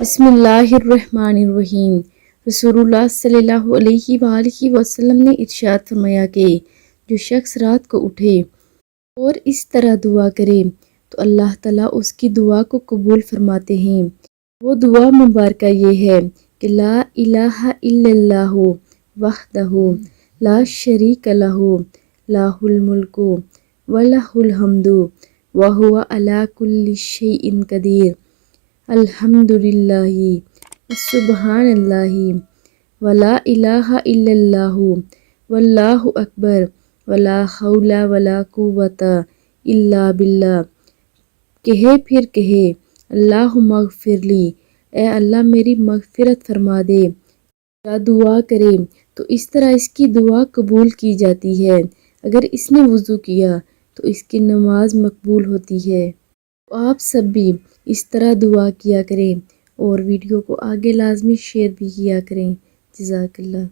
بسم اللہ الرحمن الرحیم۔ رسول اللہ صلی اللہ علیہ وآلہ وسلم نے ارشاد فرمایا کہ جو شخص رات کو اٹھے اور اس طرح دعا کرے تو اللہ تعالیٰ اس کی دعا کو قبول فرماتے ہیں۔ وہ دعا مبارکہ یہ ہے کہ لا الہ الا اللہ وحدہ لا شریک لہ لہ الملک ولہ الحمد وہو علی کل شیء قدیر، الحمدللہ سبحان اللہ ولا الہ الا اللہ واللہ اکبر ولا حول ولا قوۃ الا باللہ۔ کہے پھر کہے اللہم اغفر لی، اے اللہ میری مغفرت فرما دے۔ یا دعا کرے تو اس طرح اس کی دعا قبول کی جاتی ہے۔ اگر اس نے وضو کیا تو اس کی نماز مقبول ہوتی ہے۔ تو آپ سب بھی اس طرح دعا کیا کریں اور ویڈیو کو آگے لازمی شیئر بھی کیا کریں۔ جزاک اللہ۔